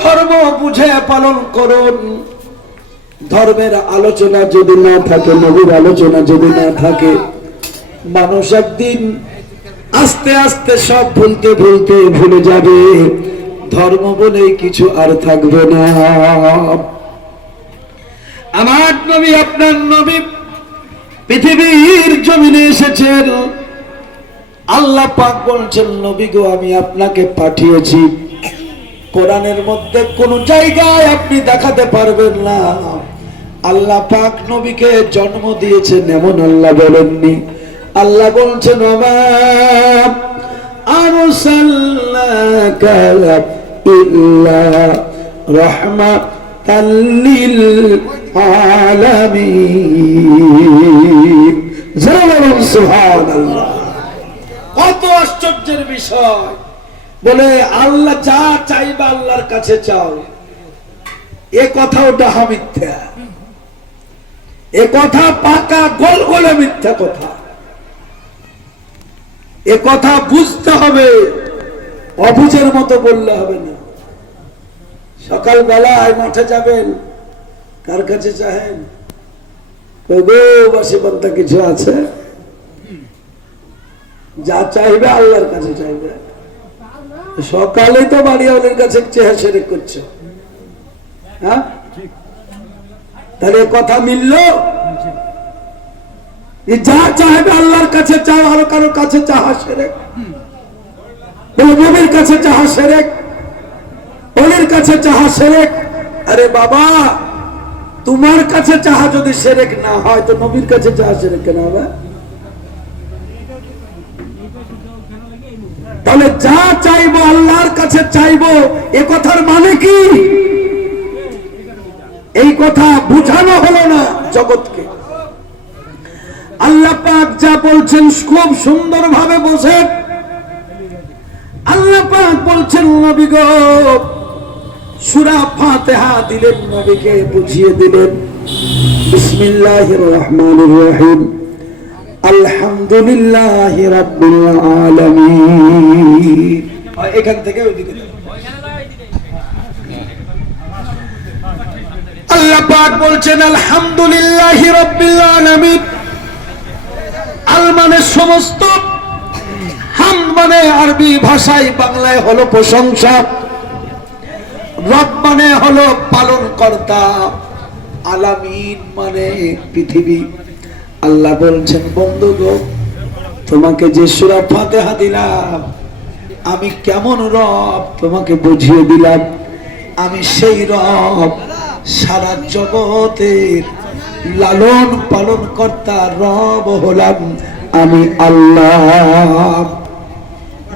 ধর্ম বুঝে পালন করুন। ধর্মের আলোচনা যদি না থাকে, নবীর আলোচনা যদি না থাকে, মানুষ একদিন আস্তে আস্তে সব ভুলতে ভুলতে ভুলে যাবে। ধর্ম বলে কিছু আর থাকবে না। আমার নবী, আপনার নবী পৃথিবীর জমিনে এসেছেন। আল্লাহ পাক বলছেন, নবী গো, আমি আপনাকে পাঠিয়েছি। কোরআনের মধ্যে কোন জায়গায় আপনি দেখাতে পারবেন না আল্লাহ পাক নবীকে জন্ম দিয়েছেন, এমন আল্লাহ বলেননি। আল্লাহ বলছেন, ওমা আরসালনাকা ইল্লা রাহমাতাল লিল আলামিন। সুবহানাল্লাহ। কত আশ্চর্যের বিষয়! বলে আল্লাহ যা চাইবা আল্লাহর কাছে চাও, এ কথাও ডাহা মিথ্যা, এ কথা পাকা গোলগোলে মিথ্যা কথা। এ কথা বুঝতে হবে, অবুঝের মতো বললে হবে না। সকালবেলায় মাঠে যাবেন, কার কাছে চাহেন? বাসি বলতে কিছু আছে? যা চাইবে আল্লাহর কাছে চাইবে। সকালেই তো বাড়িওয়ালের কাছে চেহারা সেরেক করছে। হ্যাঁ, তাহলে কথা মিলল? যা চাইবে আল্লাহর কাছে চাও, আর কারোর কাছে চাহা সেরেক। নবীর কাছে চাহা সেরেক, ওলির কাছে চাহা সেরেক। আরে বাবা, তোমার কাছে চাহা যদি সেরেক না হয়, তো নবীর কাছে চাহা সেরেক কেন হবে? তাহলে যা চাইবো আল্লাহর কাছে চাইবো, এ কথার মানে কি? এই কথা বুঝানো হলো না জগৎকে। আল্লাহ পাক যা বলছেন খুব সুন্দর ভাবে বোঝেন। আল্লাহ পাক বলছেন, নবী গো, সূরা ফাতিহা দিলেন, নবীকে বুঝিয়ে দিলেন। বিসমিল্লাহির রহমানির রহিম, আলহামদুলিল্লাহি রাব্বিল আলামিন। এখান থেকে ওইদিকে আল্লাহ পাক বলছেন, আলহামদুলিল্লাহি রাব্বিল আলামিন। আল মানে সমস্ত, হামদ মানে আরবি ভাষায়, বাংলায় হলো প্রশংসা। রব মানে হলো পালন কর্তা, আলামিন মানে পৃথিবী। আল্লাহ বলছেন, বন্ধু গো, তোমাকে যে সূরা ফাতিহা দিলাম, আমি কেমন রব তোমাকে বুঝিয়ে দিলাম। আমি সেই রব, সারা জগতের লালন পালন কর্তা রব হলাম আমি আল্লাহ।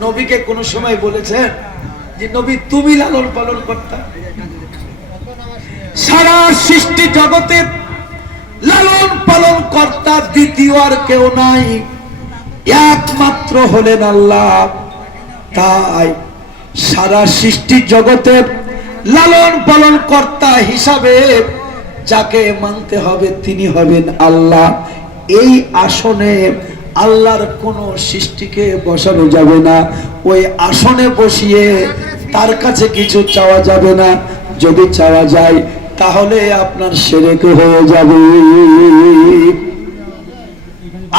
নবীকে কোন সময় বলেছেন যে নবী তুমি লালন পালন কর্তা? সারা সৃষ্টি জগতের লালন পালন কর্তা দ্বিতীয় আর কেউ নাই, একমাত্র হলেন আল্লাহ। তাই সারা সৃষ্টি জগতের লালন পালন কর্তা হিসাবে যাকে মানতে হবে তিনি হবেন আল্লাহ। এই আসনে আল্লাহর কোন সৃষ্টিকে বসানো যাবে না। ওই আসনে বসিয়ে তার কাছে কিছু চাওয়া যাবে না। যদি চাওয়া যায় তাহলে আপনার শিরক হয়ে যাবে।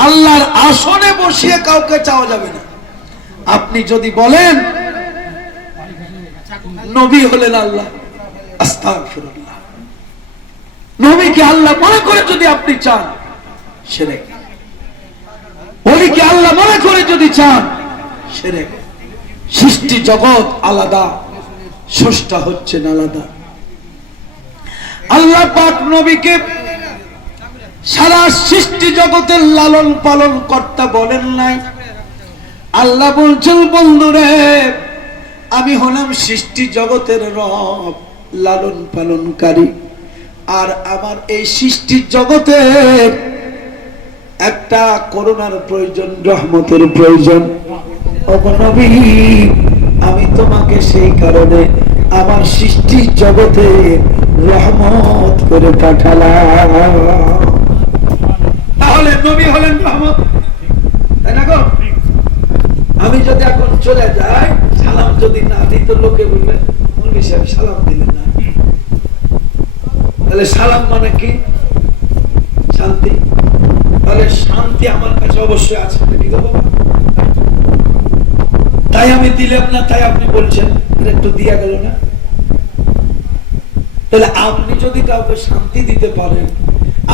আল্লাহর আসনে বসিয়ে কাউকে চাওয়া যাবে না। আপনি যদি বলেন নবী হলেন আল্লাহ, আস্তাগফিরুল্লাহ, নবীকে আল্লাহ মনে করে যদি আপনি চান, শিরক। ওলিকে আল্লাহ মনে করে যদি চান, শিরক। সৃষ্টি জগৎ আলাদা, স্রষ্টা হচ্ছেন আলাদা। আল্লাহ পাক নবীকে সারা সৃষ্টি জগতের লালন পালন কর্তা বলেন নাই। আল্লাহ বলছেন, বন্ধুরে, আমি হলাম সৃষ্টি জগতের রব, লালন পালনকারী। আর আমার এই সৃষ্টি জগতের একটা করুণার প্রয়োজন, রহমতের প্রয়োজন। ওগো নবী, আমি তোমাকে সেই কারণে আমার সৃষ্টি জগতে রহমত করে পাঠালাম। তাহলে নবী হলেন রহমত, তাই না গো? আমি যদি এখন চলে যাই, সালাম যদি না দিত লোকে বলবে মৌলভী সাহেব সালাম দিলেন না। তাহলে সালাম মানে কি? শান্তি। তাহলে শান্তি আমার কাছে অবশ্যই আছে, ঠিক আছে বাবা? তাই আমি দিলাম না, তাই আপনি বলছেন একটু দিয়া গেল না। তাহলে আপনি যদি কাউকে শান্তি দিতে পারেন,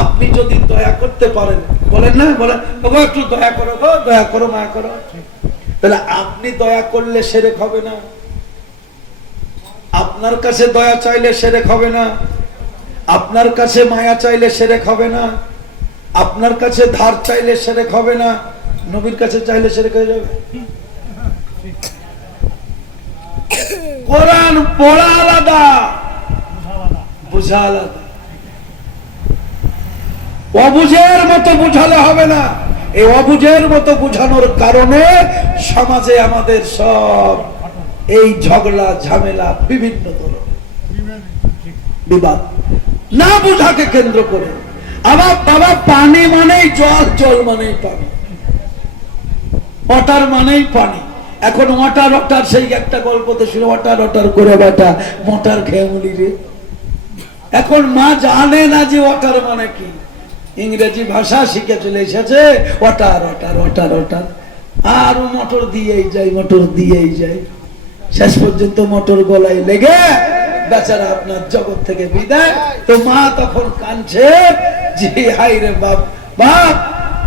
আপনি যদি দয়া করতে পারেন, বলেন না, বলেন বাবা একটু দয়া করো গো, দয়া করো, মায়া করো। তাহলে আপনি দয়া করলে সেরেক হবে না? আপনার কাছে দয়া চাইলে সেরেক হবে না? আপনার কাছে মায়া চাইলে সেরেক হবে না? আপনার কাছে ধার চাইলে সেরেক হবে না? নবীর কাছে চাইলে সেরেক হয়ে যাবে? কোরআন পড়া আলাদা, বুঝা আলাদা। অবুঝের মতো বুঝালে হবে না। এই অবুঝের মতো বুঝানোর কারণে সমাজে আমাদের সব এই ঝগড়া ঝামেলা, বিভিন্ন ধরনের বিবাদ, না বুঝাকে কেন্দ্র করে। আবার বাবা পানি মানেই জল, জল মানেই পানি, ওয়াটার মানেই পানি। এখন ওয়াটার ওয়াটার, সেই একটা গল্প তো শুনে ওয়াটার ওয়াটার করে বেটা মোটার খেয়ে মলি রে। এখন মা জানে না যে ওয়াটার মানে কি। ইংরেজি ভাষা শিখে চলে এসেছে, ওয়াটার ওয়াটার ওয়াটার ওয়াটার, আর মোটর দিয়েই যায়, মোটর দিয়েই যায়। শেষ পর্যন্ত মোটর গলায় লেগে বেচারা আপনার জগৎ থেকে বিদায়। তো মা তখন কাঁদছে যে হাই রে বাপ, বাপ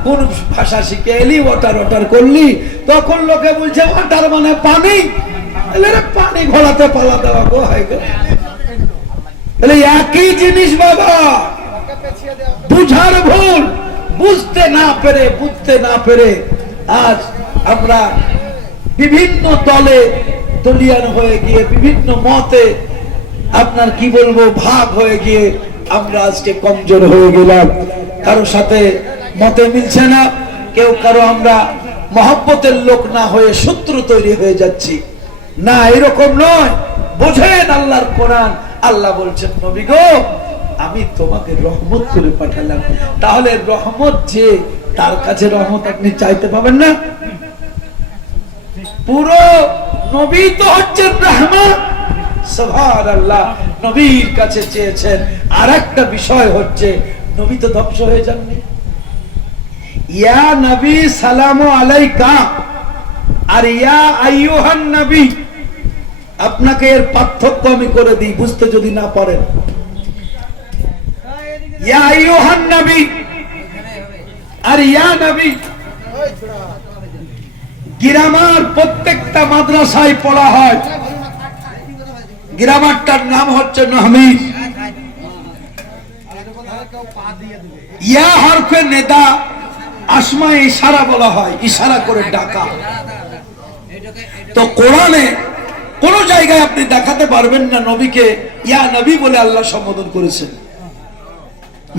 কোন ভাষা শিখে এলি, ওয়াটার ওয়াটার করলি। তখন লোকে বলছে ওয়াটার মানে পানি। পানি ঘোলাতে পালা দেওয়া গো, হাই গো। তাহলে একই জিনিস বাবা, বুঝার ভুল, বুঝতে না পেরে, বুঝতে না পেরে আজ আমরা বিভিন্ন দলে দলিয়ান হয়ে গিয়ে, বিভিন্ন মতে আপনার কি বলবো ভাগ হয়ে গিয়ে আমরা আজকে কমজোর হয়ে গেলাম। কারো সাথে মতে মিলছে না, কেউ কারো আমরা মহব্বতের লোক না হয়ে শত্রু তৈরি হয়ে যাচ্ছি। না, এরকম নয়। বোঝেন আল্লাহর কোরআন। আল্লাহ বলছেন নবী গো, আমি তোমাকে রহমত করে পাঠালাম। তাহলে রহমত যে, তার কাছে রহমত আপনি চাইতে পাবেন না? পুরো নবী তো হচ্ছেন রহমত। সুবহানাল্লাহ, নবীর কাছে চেয়েছেন। আর একটা বিষয় হচ্ছে, নবী তো ধ্বংস হয়ে যাননি। ইয়া নবী সালামু আলাইকা আর ইয়া আইয়ুহান নবী, আপনাকে এর পার্থক্য আমি করে দিই, বুঝতে যদি না পারেন। ইয়া আইয়ুহান নবী আর ইয়া নবী, গ্রামার প্রত্যেকটা মাদ্রাসায় পড়া হয়। গ্রামারটার নাম হচ্ছে নহমিদ। ইয়া হরফে নেদা, আসমায়ে ইশারা বলা হয়, ইশারা করে ডাকা। তো কোরআনে কোন জায়গায় আপনি দেখাতে পারবেন না নবীকে ইয়া নবী বলে আল্লাহ সম্বোধন করেছেন,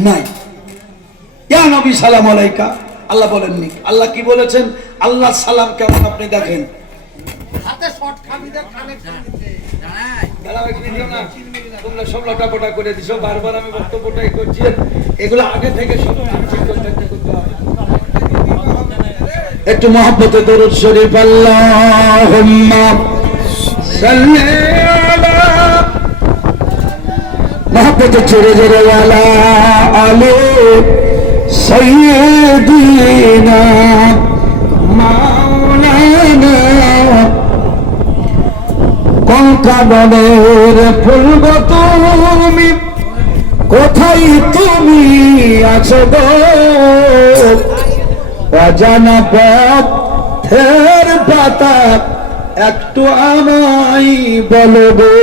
নাই। ইয়া নবী সালাম আলাইকা আল্লাহ বলেননি। আল্লাহ কি বলেছেন? আল্লাহ সালাম কেমন আপনি দেখেন। হাতে শর্ট খাবিদা কানে তোমরা সব লটাপটা করে দিছো, বারবার আমি বক্তব্যটাই করছি। এগুলো আগে থেকে সব ঠিক করতে হয়। একটু মহব্বতে দরুদ শরীফ, আল্লাহুম্মা সাল্লি আলা, মহব্বতে জোরে জোরে আলা আলি সাইয়্যিদিনা মাওলানা। কঙ্কাবনের ফুল গো তুমি, কোথায় তুমি আছো গো? অজানা পথের পাতা একটু আমায় বলো গো।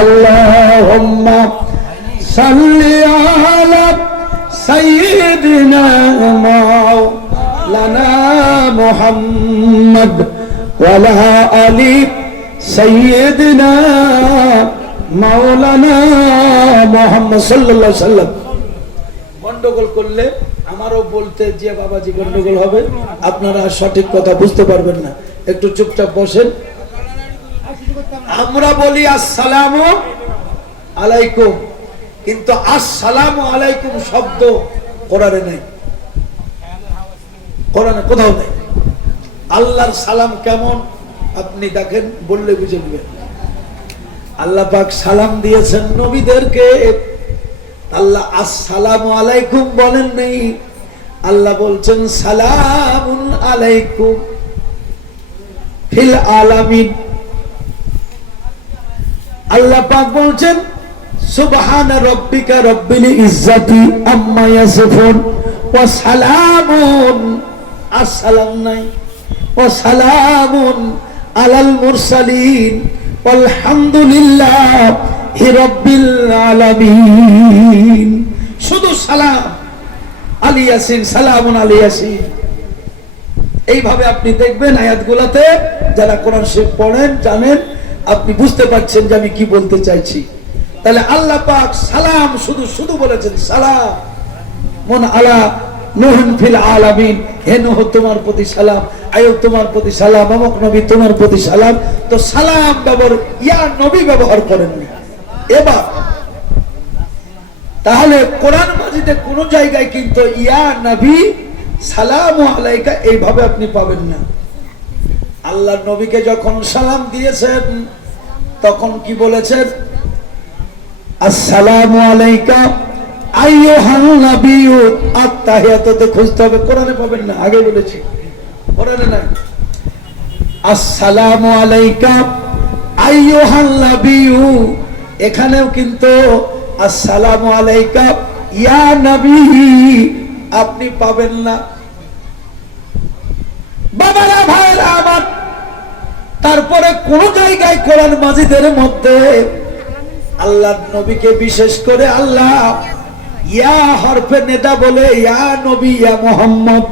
আল্লাহুম্মা সাল্লি আলা সাইয়্যিদিনা মাওলানা মুহাম্মদ ওয়া আলা আলি সাইয়্যিদিনা মাওলানা মুহাম্মদ সাল্লাল্লাহু আলাইহি সাল্লাম। গন্ডগোল করলে আমারও বলতে যে বাবাজি গন্ডগোল হবে, আপনারা সঠিক কথা বুঝতে পারবেন না। একটু চুপচাপ বসেন। আমরা বলি আসসালামু আলাইকুম, কিন্তু আসসালামু আলাইকুম শব্দ কোরআনে নাই, কোরআনে কোথাও নেই। আল্লাহর সালাম কেমন আপনি দেখেন, বললে বুঝে নেবেন। আল্লাহ পাক সালাম দিয়েছেন নবীদেরকে। আল্লাহ আসসালামু আলাইকুম বলেন নেই, আল্লাহ বলছেন সালামুন আলাইকুম ফিল আলামিন। আল্লাহ পাক বলছেন সুবহানা রাব্বিকা রাব্বিল ইজ্জাতি আম্মা ইয়াসিফুন ওয়া সালামুন, আসসালাম নাই, ওয়া সালামুন আলাল মুরসালিন আলহামদুলিল্লাহি রাব্বিল আলামিন। শুধু সালাম আলী ইয়াসিন, সালামুন আলী ইয়াসিন। এইভাবে আপনি দেখবেন আয়াতগুলোতে, যারা কোরআন শরীফ পড়েন জানেন, আপনি বুঝতে পারছেন যে আমি কি বলতে চাইছি। তাহলে আল্লাহ পাক সালাম শুধু শুধু বলেছেন সালাম মন আলা নূহুন ফিল আলামিন, হে নূহ তোমার প্রতি সালাম, আইয়ুব তোমার প্রতি সালাম, অমুক নবী তোমার প্রতি সালাম। তো সালাম ব্যবহার, ইয়া নবী ব্যবহার করেননি। এবার তাহলে কোরআন মাজিদে কোন জায়গায় কিন্তু ইয়া নবী সালামু আলাইকা এইভাবে আপনি পাবেন না। আল্লাহ নবীকে যখন সালাম দিয়েছেন তখন কি বলেছেন? আসসালামু আলাইকা আইয়ুহান নাবিয়্যু, আত্তাহিয়াতুতে খুঁজতে হবে, কোরআনে পাবেন না, আগে বলেছি, কোরআনে নাই। আসসালামু আলাইকা আইয়ুহান নাবিয়্যু, এখানেও কিন্তু আসসালামু আলাইকা ইয়া নবী আপনি পাবেন না। বাবারা ভাইরা আমার, তারপরে কোন জায়গায় কোরআন মাজিদের মধ্যে আল্লাহ নবীকে বিশেষ করে আল্লাহ ইয়া হরফে নেদা বলে ইয়া নবী ইয়া মুহাম্মদ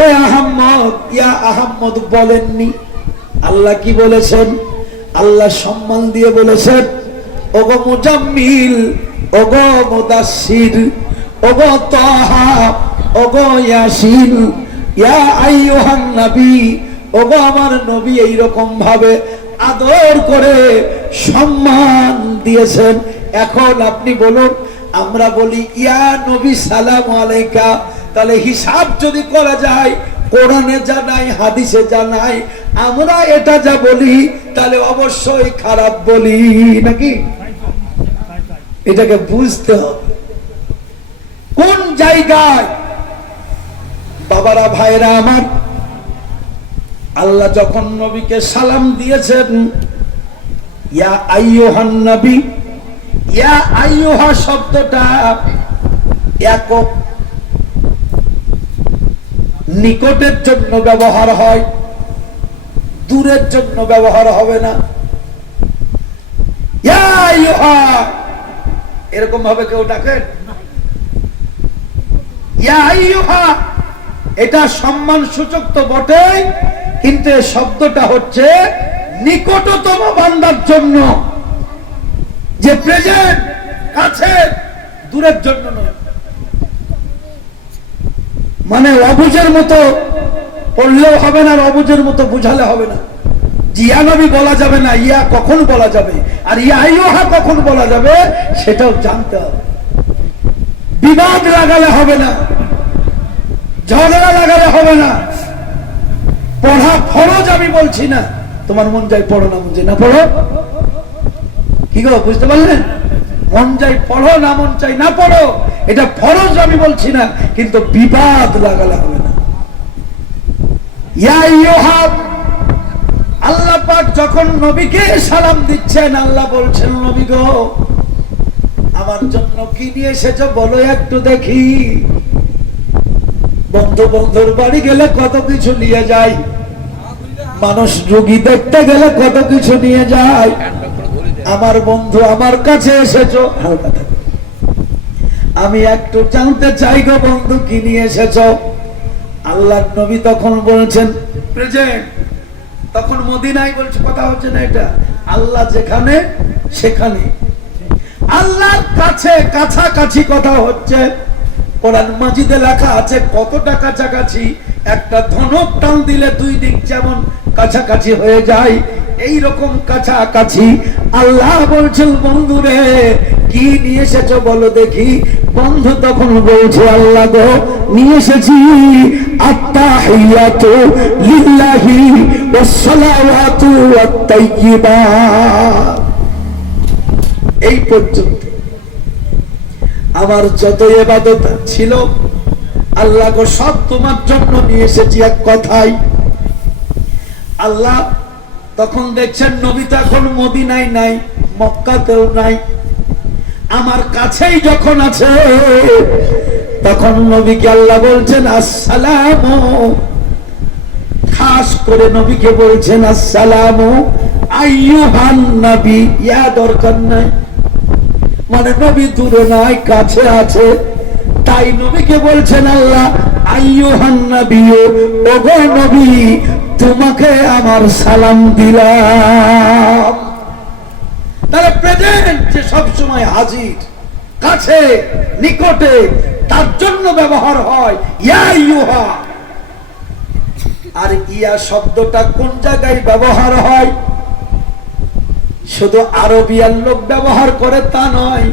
এ আহম্মদ ইয়া আহম্মদ বলেননি। আল্লাহ কি বলেছেন? আল্লাহ সম্মান দিয়ে বলেছেন ওগো মুজাম্মিল, ওগো মুদাসসির, ওগো তাহা, ওগো ইয়াসিন, ইয়া আইয়ুহান নবী, ওগো আমার নবী। এইরকম ভাবে আদর করে সম্মান দিয়েছেন। এখন আপনি বলুন, আমরা বলি ইয়া নবী সালাম আলাইকা, তাহলে হিসাব যদি করা যায় কোরআনে যা নাই হাদিসে যা নাই, আমরা এটা যা বলি তাহলে অবশ্যই খারাপ বলি নাকি? এটাকে বুঝতে হবে কোন জায়গায়। বাবারা ভাইরা আমার, আল্লাহ যখন নবীকে সালাম দিয়েছেন ইয়া আইয়ুহান নবী, ইয়া আইয়ুহা শব্দটা একক নিকটের জন্য ব্যবহার হয়, দূরের জন্য ব্যবহার হবে না। ইয়া আইয়ুহা এরকম ভাবে কেউ ডাকেন? ইয়া আইয়ুহা এটা সম্মান সূচক তো বটেই, কিন্তু এই শব্দটা হচ্ছে নিকটতম বান্দার জন্য, যে প্রেজেন্ট কাছে, দূরের জন্য নয়। মানে অবুঝের মতো পড়লেও হবে না, আর অবুঝের মতো বুঝালে হবে না। ইয়া নবী বলা যাবে না, ইয়া কখন বলা যাবে, আর ইয়া আইয়ুহা কখন বলা যাবে সেটাও জানতে হবে। বিবাদ লাগালে হবে না, ঝগড়া লাগালে হবে না। পড়া ফরজ আমি বলছি না, তোমার মন চাই পড়ো, না মন চাই না পড়ো। কি গো, বুঝতে পারলেন? মন চাই পড়ো, না মন চাই না পড়ো, এটা ফরজ আমি বলছি না, কিন্তু বিবাদ লাগালে হবে না। ইয়া আইয়ুহা, আল্লাহ পাক যখন নবীকে সালাম দিচ্ছেন, আল্লাহ বলছেন নবী গো আমার জন্য কি নিয়ে এসেছো বলো একটু দেখি। বন্ধু বন্ধুর বাড়ি গেলে কত কিছু নিয়ে যায়, মানুষ রোগী দেখতে গেলে কত কিছু নিয়ে যায়। আমার বন্ধু আমার কাছে এসেছো, আমি একটু জানতে চাই গো বন্ধু কি নিয়ে এসেছো। আল্লাহর নবী তখন বলেছেন প্রেজেন্ট, তখন মদিনায় বলছে, কথা হচ্ছে না এটা, আল্লাহ যেখানে সেখানে, আল্লাহর কাছে কাছাকাছি কথা হচ্ছে। কোরআন মাজিদে লেখা আছে কতটা কাছাকাছি, একটা ধনুক টান দিলে দুই দিক যেমন কাছাকাছি হয়ে যায়, এই রকম কাছাকাছি। আল্লাহ বলছেন বন্ধুরে কি নিয়ে এসেছো বলো দেখি। বন্ধু তখন বলছে আল্লাহ গো নিয়ে এসেছি আত্তাহিয়াতু লিল্লাহি ওয়াসসালাওয়াতু ওয়াত-তাইয়্যিবাত। এই পর্যন্ত আমার যত ইবাদত ছিল আল্লাহ গো সব তোমার জন্য নিয়ে এসেছি এক কথাই। আল্লাহ তখন দেখছেন নবী তো এখন মদিনায় নাই, মক্কাতেও নাই, আমার কাছেই যখন আছে তখন নবীকে আল্লাহ বলছেন আসসালামু, খাস করে নবীকে বলছেন আসসালামু আইয়ুহান নবী। ইয়া দরকার নাই, মানে নবী দূরে নাই কাছে আছে, তাই নবীকে বলছেন আল্লাহ আইয়ুহান নবী, ওগো নবী তোমাকে আমার সালাম দিলাম। তারা প্রেজেন্ট যে সব সময় হাজির, কাছে নিকটে, তার জন্য ব্যবহার হয় ইয়া ইউহা। আর ইয়া শব্দটা কোন জায়গায় ব্যবহার হয়? শুধু আরবিয়ান লোক ব্যবহার করে তা নয়,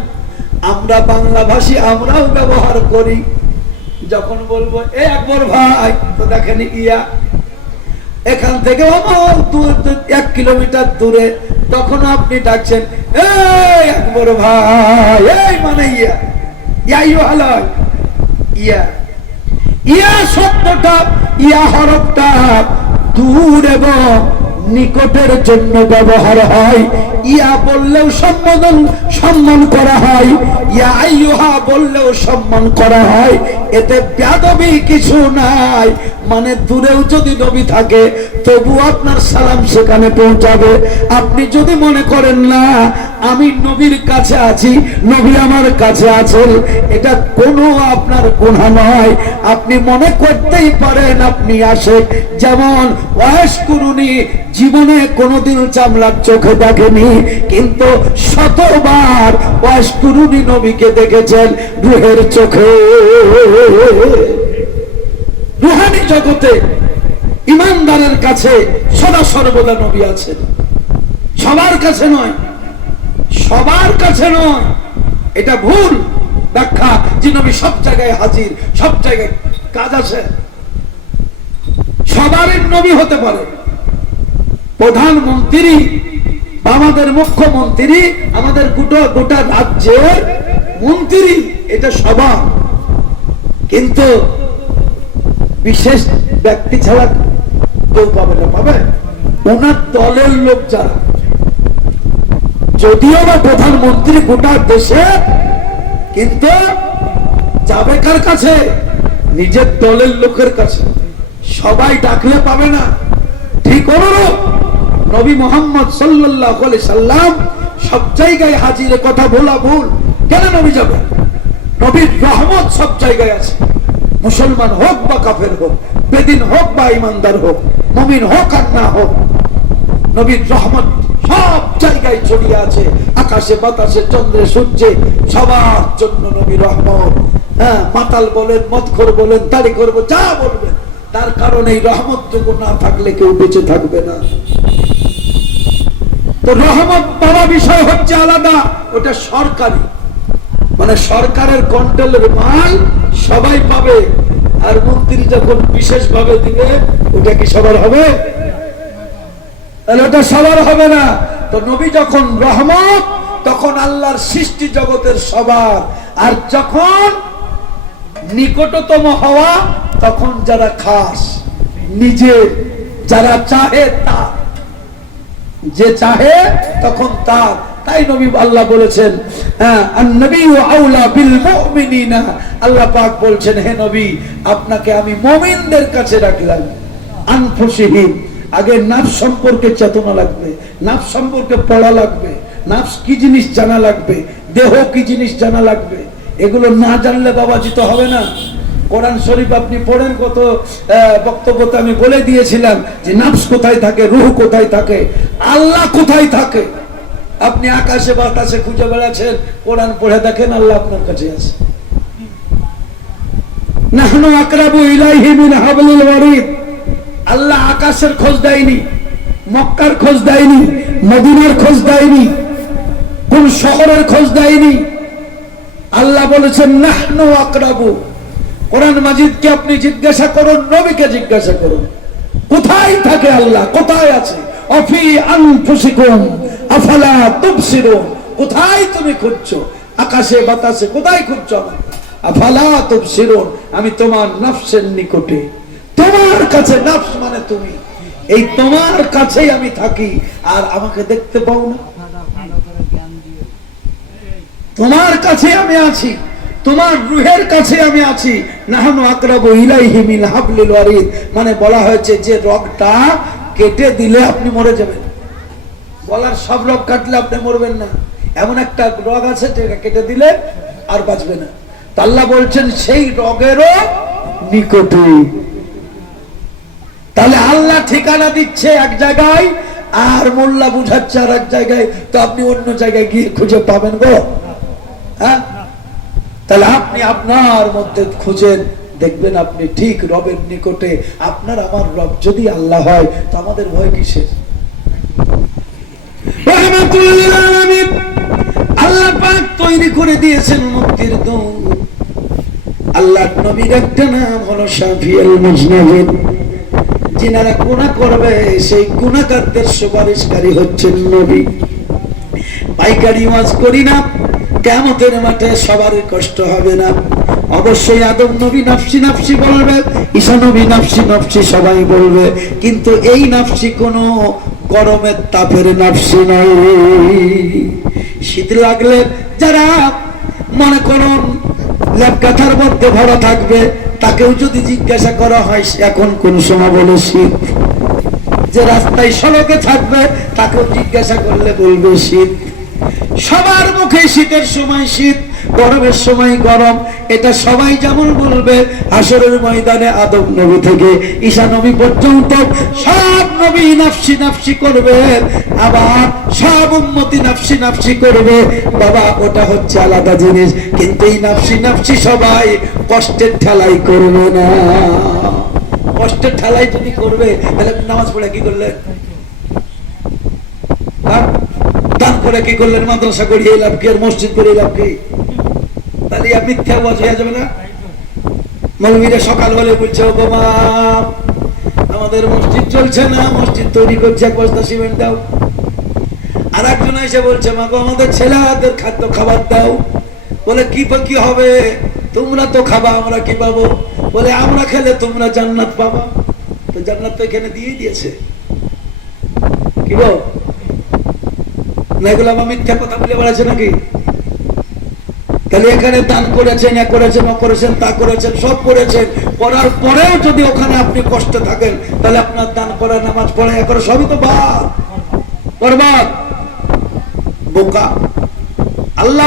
আমরা বাংলা ভাষী আমরাও ব্যবহার করি। যখন বলবো এ আকবর ভাই, তো দেখেন ইয়া, এখান থেকে আমার 1 কিলোমিটার দূরে, তখন আপনি ডাকছেন এই আকবর ভাই, এই মানে ইয়া, ইয়া ইয়া ইয়া। ইয়া শব্দটা, ইয়া হরফটা দূর এবং নিকটের জন্য ব্যবহার হয়। ইয়া বললেও সম্মান করা হয়, ইয়া আইয়ুহা বললেও সম্মান করা হয়, এতে বেয়াদবি কিছু নাই। মানে দূরেও যদি নবী থাকে তবু আপনার সালাম সেখানে পৌঁছাবে। আপনি যদি মনে করেন না আমি নবীর কাছে আছি, নবী আমার কাছে আছেন, এটা কোনো আপনার গুনাহ নয়। আপনি মনে করতেই পারেন আপনি আশেক, যেমন ওয়াশকুরুনি জীবনে কোনোদিন চামড়ার চোখে দেখেনি, কিন্তু শতবার ওয়াশকুরুনি নবীকে দেখেছেন রূহের চোখে। রুহানি জগতে ইমানদারের কাছে সদা সর্বদা নবী আছেন, সবার কাছে নয়, সবার কাছে নয়। এটা ভুল ব্যাখ্যা যে নবী সব জায়গায় হাজির, সব জায়গায় কাজ আছে। সবারই নবী হতে পারে, প্রধানমন্ত্রী, আমাদের মুখ্যমন্ত্রী, আমাদের গোটা রাজ্যের মন্ত্রী, এটা সবার। কিন্তু বিশেষ ব্যক্তি ছাড়া কেউ পাবে না, পাবে ওনার দলের লোক যারা, যদিও বা প্রধানমন্ত্রী গোটা দেশে, কিন্তু যাবে কার কাছে? নিজের দলের লোকের কাছে। সবাই ডাকলে পাবে না। ঠিক অনুরূপ নবী মুহাম্মদ সাল্লাল্লাহু আলাইহি সাল্লাম সব জায়গায় হাজির, কথা বলা ভুল। কেন নবী যাবে? নবীর রহমত সব জায়গায় আছে, মুসলমান হোক বা কাফের হোক, বেদিন হোক বা ইমানদার হোক, মুমিন হোক আর না হোক, নবীর রহমত সব জায়গায় ছড়িয়ে আছে, আকাশে বাতাসে চন্দ্রে সূর্যে, সবার জন্য নবীর রহমত। হ্যাঁ, মাতাল বলেন, মদখোর বলেন, দাড়ি করবো, যা বলবেন, তার কারণে এই রহমতটুকু না থাকলে কেউ বেঁচে থাকবে না। তো রহমত পাওয়া বিষয় হচ্ছে আলাদা, ওটা সরকারি, মানে সরকারের কন্ট্রোলের মাল সবাই পাবে। আর মন্ত্রী যখন বিশেষ ভাবে দিবে, ওটা কি সবার হবে? তাহলে ওটা সবার হবে না। তো নবী যখন রহমত, তখন আল্লাহর সৃষ্টি জগতের সবার। আর যখন নিকটতম হওয়া, তখন যারা খাস, নিজের, যারা চাহে তা, যে চাহে তখন তার। তাই নবী আল্লাহ বলেছেন, আন-নবিয়্যু আওলা বিল মুমিনিনা, আল্লাহ পাক বলছেন হে নবী আপনাকে আমি মুমিনদের কাছে রাখলাম। আনফুসিহিম, আগে নাফস সম্পর্কে চেতনা লাগবে, নাফস সম্পর্কে পড়া লাগবে, নাফস কি জিনিস জানা লাগবে, দেহ কি জিনিস জানা লাগবে। এগুলো না জানলে বাবাজি তো হবে না। কোরআন শরীফ আপনি পড়েন, কত বক্তব্যতে আমি বলে দিয়েছিলাম যে নাফস কোথায় থাকে, রূহ কোথায় থাকে, আল্লাহ কোথায় থাকে। আপনি আকাশে বাতাসে খুঁজে বেড়াচ্ছেন, কোরআন পড়ে দেখেন আল্লাহ আপনার কাছে আছে। নাহনু আকরাবু ইলাইহি মিন হাবলিল ওয়ারিদ, আল্লাহ আকাশের খোঁজ দেয়নি, মক্কার খোঁজ দেয়নি, মদিনার খোঁজ দেয়নি, কোন শহরের খোঁজ দেয়নি। আল্লাহ বলেছেন নাহনু আকরাবু। কোরআন মাজিদকে আপনি জিজ্ঞাসা করুন, নবীকে জিজ্ঞাসা করুন, কোথায় থাকে আল্লাহ, কোথায় আছে? অফি আনফুসিকুম আফালা তুবসিরুন। কোথায় তুমি খুঁজছো? আকাশে বাতাসে কোথায় খুঁজছো? আফালা তুবসিরুন, আমি তোমার নফসের নিকটে, তোমার কাছে। নফস মানে তুমি, এই তোমার কাছেই আমি থাকি, আর আমাকে দেখতে পাও না? তোমার কাছে আমি আছি, তোমার রূহের কাছে আমি আছি। নাহনু আকরাবু ইলাইহি মিন হাবলিল ওয়ারিদ, মানে বলা হয়েছে যে রগটা কেটে দিলে আপনি মরে যাবেন। বলার সব রগ কাটলে আপনি মরবেন না, এমন একটা রগ আছে যেটা কেটে দিলে আর বাঁচবে না। আল্লাহ বলছেন সেই রগেরও নিকটে। তাহলে আল্লাহ ঠিকানা দিচ্ছে এক জায়গায়, আর মোল্লা বুঝাচ্ছে আর এক জায়গায়, তো আপনি অন্য জায়গায় গিয়ে খুঁজে পাবেন গো? হ্যাঁ, তাহলে আপনি আপনার মধ্যে খুঁজেন, দেখবেন আপনি ঠিক রবের নিকটে। আপনার আমার রব যদি আল্লাহ হয়, তো আমাদের ভয় কিসের? আল্লাহ পাক তৈরি করে দিয়েছেন মুক্তির দূত। আল্লাহর নবীর একটা নাম হলো শাফিউল মুজনাবিন। যিনারা গুনাহ করবে সেই গুনাহগারদের সুপারিশকারী হচ্ছেন নবী। পাইকারি ওয়াজ করি না, কিয়ামতের মাঠে সবার কষ্ট হবে না। অবশ্যই আদম নবী নাফসি নাফসি বলবে, ঈসা নবী নাফসি নাফসি সবাই বলবে, কিন্তু এই নাফসি কোনো গরমের তাপের নাফসি নয়। শীত লাগলে যারা মনে করুন ল্যাপকাথার মধ্যে ভরা থাকবে, তাকেও যদি জিজ্ঞাসা করা হয় এখন কোন সময়, বলে শীত। যে রাস্তায় সড়কে থাকবে তাকেও জিজ্ঞাসা করলে বলবে শীত। সবার মুখে শীতের সময় শীত, গরমের সময় গরম, এটা সবাই যেমন বলবে। হাসরের ময়দানে আদম নবী থেকে ঈসা নবী পর্যন্ত সব নবী নাফসি নাফসি করবে, আবার সব উম্মতি নাফসি নাফসি করবে। বাবা ওটা হচ্ছে আলাদা জিনিস, কিন্তু এই নাফসি নাফসি সবাই কষ্টের ঠেলাই করবে না। কষ্টের ঠেলাই যদি করবে, তাহলে নামাজ পড়ে কি করলেন? দান করে কি করলেন? মাদ্রাসা করিয়ে লাভ কি, আর মসজিদ করে লাভ কি? তাহলে মিথ্যা ওয়াজ হয়ে যাবে না? মৌলবীরা সকাল হলে বলছে, ও মা আমাদের মসজিদ চলছে না, মসজিদ তৈরি করছে, এক বস্তা সিমেন্ট দাও। আর একজন এসে বলছে, মা গো আমাদের ছেলেদের খাদ্য খাবার দাও। বলে কি হবে? তোমরা তো খাবা, আমরা কি পাবো? বলে আমরা খেলে তোমরা জান্নাত পাবা। তো জান্নাত তো এখানে দিয়ে দিয়েছে, কি বল না? এগুলো আমার মিথ্যা কথা বলে বেড়াচ্ছে নাকি? তাহলে এখানে দান করেছেন, এ করেছেন, ও করেছেন, তা করেছেন, সব করেছেন, করার পরেও যদি ওখানে আপনি কষ্ট থাকেন, তাহলে আপনার দান করা, নামাজ পড়া, এ করা সবই তো বাদ, বরবাদ, বোকা। আল্লাহ